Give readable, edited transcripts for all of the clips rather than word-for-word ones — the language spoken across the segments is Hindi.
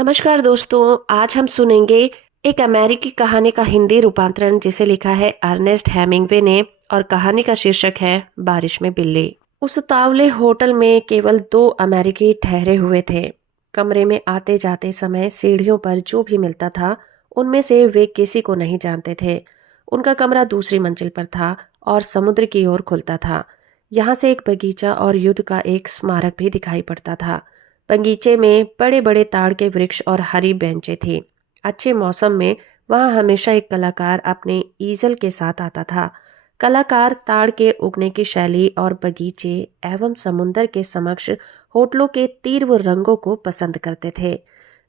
नमस्कार दोस्तों, आज हम सुनेंगे एक अमेरिकी कहानी का हिंदी रूपांतरण जिसे लिखा है अर्नेस्ट हेमिंग्वे ने और कहानी का शीर्षक है बारिश में बिल्ली। उस उतावले होटल में केवल दो अमेरिकी ठहरे हुए थे। कमरे में आते जाते समय सीढ़ियों पर जो भी मिलता था उनमें से वे किसी को नहीं जानते थे। उनका कमरा दूसरी मंजिल पर था और समुद्र की ओर खुलता था। यहाँ से एक बगीचा और युद्ध का एक स्मारक भी दिखाई पड़ता था। बगीचे में बड़े बड़े ताड़ के वृक्ष और हरी बेंचें थी। अच्छे मौसम में वहाँ हमेशा एक कलाकार अपने ईजल के साथ आता था। कलाकार ताड़ के उगने की शैली और बगीचे एवं समुन्दर के समक्ष होटलों के तीव्र रंगों को पसंद करते थे।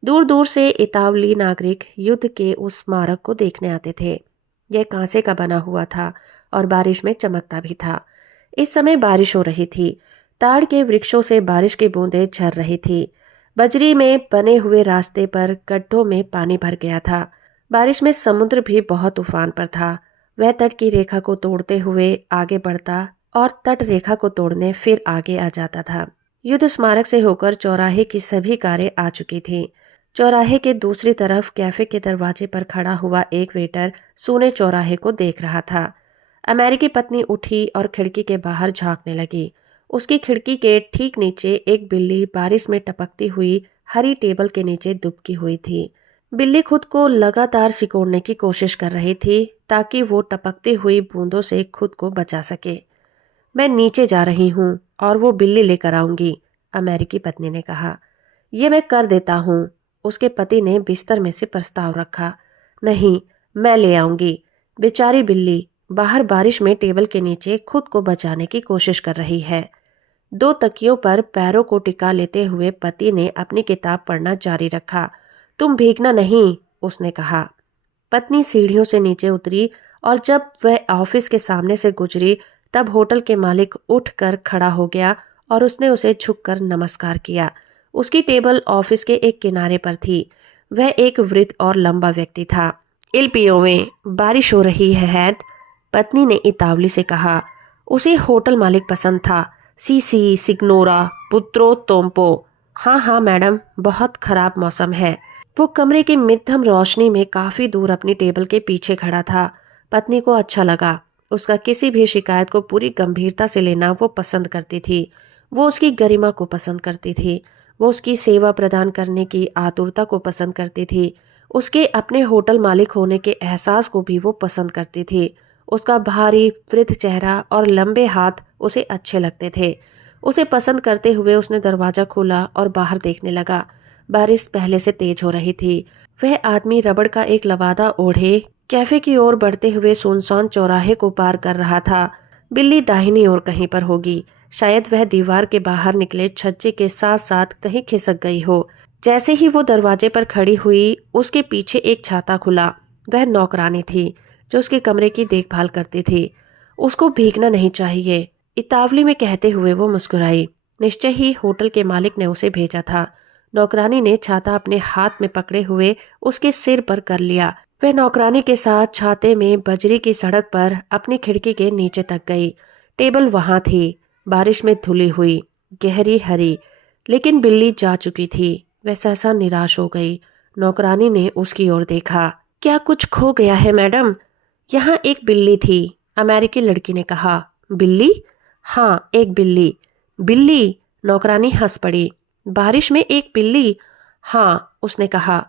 दूर दूर से इतावली नागरिक युद्ध के उस स्मारक को देखने आते थे। यह कांसे का बना हुआ था और बारिश में चमकता भी था। इस समय बारिश हो रही थी। ताड़ के वृक्षों से बारिश की बूंदें झर रही थी। बजरी में बने हुए रास्ते पर गड्ढों में पानी भर गया था। बारिश में समुद्र भी बहुत उफान पर था। वह तट की रेखा को तोड़ते हुए आगे बढ़ता और तट रेखा को तोड़ने फिर आगे आ जाता था। युद्ध स्मारक से होकर चौराहे की सभी कारें आ चुकी थीं। चौराहे के दूसरी तरफ कैफे के दरवाजे पर खड़ा हुआ एक वेटर सूने चौराहे को देख रहा था। अमेरिकी पत्नी उठी और खिड़की के बाहर झांकने लगी। उसकी खिड़की के ठीक नीचे एक बिल्ली बारिश में टपकती हुई हरी टेबल के नीचे दुबकी हुई थी। बिल्ली खुद को लगातार सिकोड़ने की कोशिश कर रही थी ताकि वो टपकती हुई बूंदों से खुद को बचा सके। मैं नीचे जा रही हूँ और वो बिल्ली लेकर आऊंगी, अमेरिकी पत्नी ने कहा। ये मैं कर देता हूँ, उसके पति ने बिस्तर में से प्रस्ताव रखा। नहीं, मैं ले आऊंगी। बेचारी बिल्ली बाहर बारिश में टेबल के नीचे खुद को बचाने की कोशिश कर रही है। दो तकियों पर पैरों को टिका लेते हुए पति ने अपनी किताब पढ़ना जारी रखा। तुम भीगना नहीं, उसने कहा। पत्नी सीढ़ियों से नीचे उतरी और जब वह ऑफिस के सामने से गुजरी तब होटल के मालिक उठकर खड़ा हो गया और उसने उसे झुककर नमस्कार किया। उसकी टेबल ऑफिस के एक किनारे पर थी। वह एक वृद्ध और लंबा व्यक्ति था। इल पियो में बारिश हो रही है हैत, पत्नी ने इतावली से कहा। उसे होटल मालिक पसंद था। सी सी सिग्नोरा पुत्रो तोम्पो। हाँ हाँ मैडम, बहुत खराब मौसम है। वो कमरे की मध्यम रोशनी में काफी दूर अपनी टेबल के पीछे खड़ा था। पत्नी को अच्छा लगा। उसका किसी भी शिकायत को पूरी गंभीरता से लेना वो पसंद करती थी। वो उसकी गरिमा को पसंद करती थी। वो उसकी सेवा प्रदान करने की आतुरता को पसंद करती थी। उसके अपने होटल मालिक होने के एहसास को भी वो पसंद करती थी। उसका भारी वृद्ध चेहरा और लंबे हाथ उसे अच्छे लगते थे। उसे पसंद करते हुए उसने दरवाजा खोला और बाहर देखने लगा। बारिश पहले से तेज हो रही थी। वह आदमी रबड़ का एक लवादा ओढ़े कैफे की ओर बढ़ते हुए सुनसान चौराहे को पार कर रहा था। बिल्ली दाहिनी ओर कहीं पर होगी। शायद वह दीवार के बाहर निकले छज्जे के साथ साथ कहीं खिसक गई हो। जैसे ही वो दरवाजे पर खड़ी हुई उसके पीछे एक छाता खुला। वह नौकरानी थी जो उसके कमरे की देखभाल करती थी। उसको भीगना नहीं चाहिए, इतावली में कहते हुए वो मुस्कुराई। निश्चय ही होटल के मालिक ने उसे भेजा था। नौकरानी ने छाता अपने हाथ में पकड़े हुए उसके सिर पर कर लिया। वह नौकरानी के साथ छाते में बजरी की सड़क पर अपनी खिड़की के नीचे तक गई। टेबल वहां थी, बारिश में धुली हुई, गहरी हरी, लेकिन बिल्ली जा चुकी थी। वह सहसा निराश हो गई। नौकरानी ने उसकी ओर देखा। क्या कुछ खो गया है मैडम? यहाँ एक बिल्ली थी, अमेरिकी लड़की ने कहा। बिल्ली? हाँ, एक बिल्ली। बिल्ली? नौकरानी हंस पड़ी। बारिश में एक बिल्ली? हाँ, उसने कहा।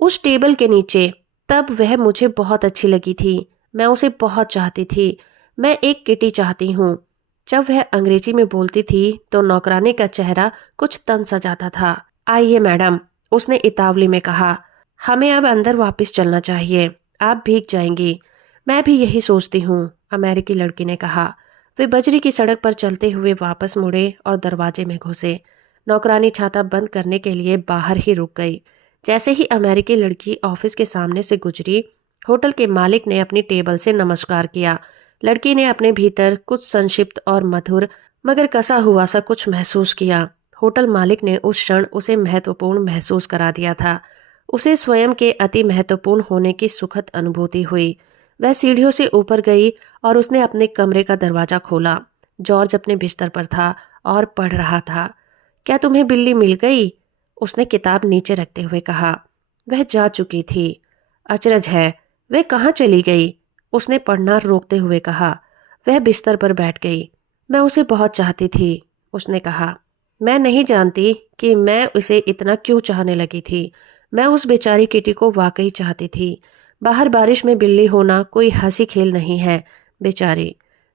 उस टेबल के नीचे। तब वह मुझे बहुत अच्छी लगी थी। मैं उसे बहुत चाहती थी। मैं एक किटी चाहती हूँ। जब वह अंग्रेजी में बोलती थी तो नौकरानी का चेहरा कुछ तन सा जाता था। आइए मैडम, उसने इतावली में कहा। हमें अब अंदर वापस चलना चाहिए। आप भीग जाएंगी। मैं भी यही सोचती हूँ, अमेरिकी लड़की ने कहा। वे बजरी की सड़क पर चलते हुए वापस मुड़े और दरवाजे में घुसे। नौकरानी छाता बंद करने के लिए बाहर ही रुक गई। जैसे ही अमेरिकी लड़की ऑफिस के सामने से गुजरी, होटल के मालिक ने अपनी टेबल से नमस्कार किया। लड़की ने अपने भीतर कुछ संक्षिप्त और मधुर मगर कसा हुआ सा कुछ महसूस किया। होटल मालिक ने उस क्षण उसे महत्वपूर्ण महसूस करा दिया था। उसे स्वयं के अति महत्वपूर्ण होने की सुखद अनुभूति हुई। वह सीढ़ियों से ऊपर गई और उसने अपने कमरे का दरवाजा खोला। जॉर्ज अपने बिस्तर पर था और पढ़ रहा था। क्या तुम्हें बिल्ली मिल गई? उसने किताब नीचे रखते हुए कहा। वह जा चुकी थी। अचरज है, वह कहाँ चली गई? उसने पढ़ना रोकते हुए कहा। वह बिस्तर पर बैठ गई। मैं उसे बहुत चाहती थी, उसने कहा। मैं नहीं जानती कि मैं उसे इतना क्यों चाहने लगी थी। मैं उस बेचारी किटी को वाकई चाहती थी। बाहर बारिश में बिल्ली होना कोई हंसी खेल नहीं है, बेचारी।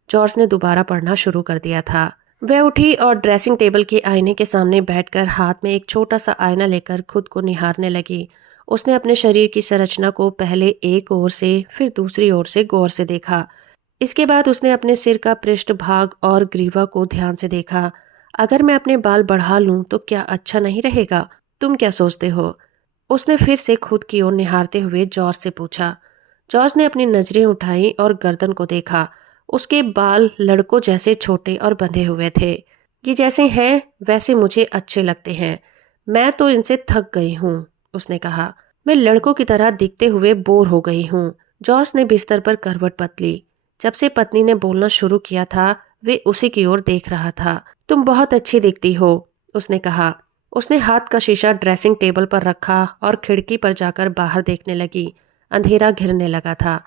जॉर्ज ने दोबारा पढ़ना शुरू कर दिया था। वह उठी और ड्रेसिंग टेबल के आईने के सामने बैठकर हाथ में एक छोटा सा आईना लेकर खुद को निहारने लगी। उसने अपने शरीर की संरचना को पहले एक ओर से फिर दूसरी ओर से गौर से देखा। इसके बाद उसने अपने सिर का पृष्ठभाग और ग्रीवा को ध्यान से देखा। अगर मैं अपने बाल बढ़ा लूं तो क्या अच्छा नहीं रहेगा? तुम क्या सोचते हो? उसने फिर से खुद की ओर निहारते हुए जॉर्ज से पूछा। जॉर्ज ने अपनी नजरें उठाई और गर्दन को देखा। उसके बाल लड़कों जैसे छोटे और बंधे हुए थे। ये जैसे हैं वैसे मुझे अच्छे लगते हैं। मैं तो इनसे थक गई हूँ, उसने कहा। मैं लड़कों की तरह दिखते हुए बोर हो गई हूँ। जॉर्ज ने बिस्तर पर करवट बदली। जब से पत्नी ने बोलना शुरू किया था वे उसी की ओर देख रहा था। तुम बहुत अच्छी दिखती हो, उसने कहा। उसने हाथ का शीशा ड्रेसिंग टेबल पर रखा और खिड़की पर जाकर बाहर देखने लगी। अंधेरा घिरने लगा था।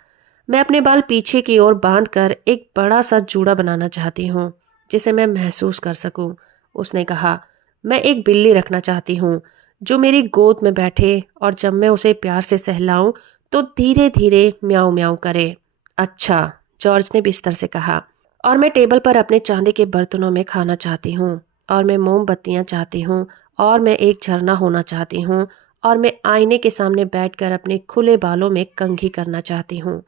मैं अपने बाल पीछे की ओर बांधकर एक बड़ा सा जूड़ा बनाना चाहती हूँ जिसे मैं महसूस कर सकूं, उसने कहा। मैं एक बिल्ली रखना चाहती हूँ जो मेरी गोद में बैठे और जब मैं उसे प्यार से सहलाऊं तो धीरे धीरे म्याऊं म्याऊं करे। अच्छा, जॉर्ज ने बिस्तर से कहा। और मैं टेबल पर अपने चांदी के बर्तनों में खाना चाहती हूँ, और मैं मोमबत्तियाँ चाहती हूँ, और मैं एक झरना होना चाहती हूँ, और मैं आईने के सामने बैठकर अपने खुले बालों में कंघी करना चाहती हूँ,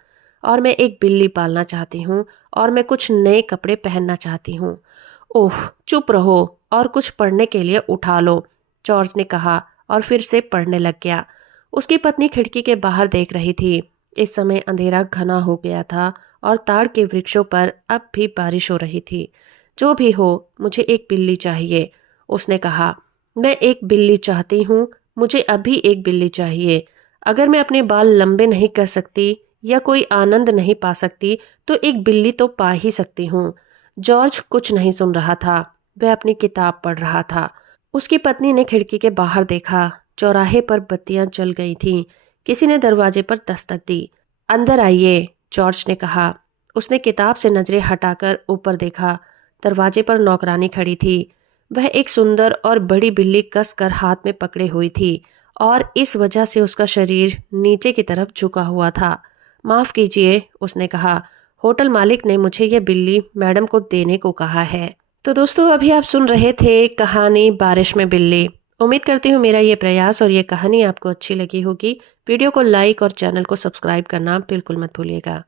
और मैं एक बिल्ली पालना चाहती हूँ, और मैं कुछ नए कपड़े पहनना चाहती हूँ। ओह, चुप रहो और कुछ पढ़ने के लिए उठा लो, जॉर्ज ने कहा और फिर से पढ़ने लग गया। उसकी पत्नी खिड़की के बाहर देख रही थी। इस समय अंधेरा घना हो गया था और ताड़ के वृक्षों पर अब भी बारिश हो रही थी। जो भी हो, मुझे एक बिल्ली चाहिए, उसने कहा। मैं एक बिल्ली चाहती हूँ, मुझे अभी एक बिल्ली चाहिए। अगर मैं अपने बाल लंबे नहीं कर सकती या कोई आनंद नहीं पा सकती तो एक बिल्ली तो पा ही सकती हूँ। जॉर्ज कुछ नहीं सुन रहा था। वह अपनी किताब पढ़ रहा था। उसकी पत्नी ने खिड़की के बाहर देखा। चौराहे पर बत्तियां जल गई थीं। किसी ने दरवाजे पर दस्तक दी। अंदर आइए, जॉर्ज ने कहा। उसने किताब से नजरें हटाकर ऊपर देखा। दरवाजे पर नौकरानी खड़ी थी। वह एक सुंदर और बड़ी बिल्ली कसकर हाथ में पकड़े हुई थी और इस वजह से उसका शरीर नीचे की तरफ झुका हुआ था। माफ कीजिए, उसने कहा। होटल मालिक ने मुझे यह बिल्ली मैडम को देने को कहा है। तो दोस्तों, अभी आप सुन रहे थे कहानी बारिश में बिल्ली। उम्मीद करती हूँ मेरा ये प्रयास और ये कहानी आपको अच्छी लगी होगी। वीडियो को लाइक और चैनल को सब्सक्राइब करना बिल्कुल मत भूलिएगा।